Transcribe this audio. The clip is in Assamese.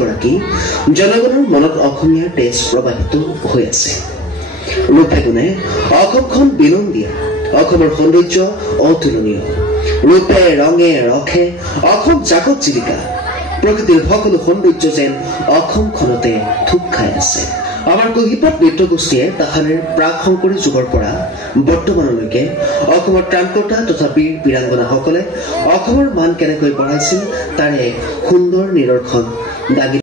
প্ৰতিগৰাকী জনগণৰ মনত অসমীয়াৰ তেজ প্ৰবাহিত হৈ আছে। ৰূপে গুণে অসমখন বিনন্দীয়া, অসমৰ সৌন্দৰ্য অতুলনীয়। ৰূপে ৰঙে ৰসে অসম জাকত জিলিকা, প্ৰকৃতিৰ সকলো সৌন্দৰ্য যেন অসমখনতে থুপ খাই আছে। আমাৰ কহিপাত নৃত্য গোষ্ঠীয়ে তাহানিৰ প্ৰাক শংকৰী যুগৰ পৰা বৰ্তমানলৈকে অসমৰ ত্ৰাণকৰ্তা তথা বীৰ বীৰাংগনাসকলে অসমৰ মান কেনেকৈ বঢ়াইছিল তাৰে এক সুন্দৰ নিদৰ্শন দাঙি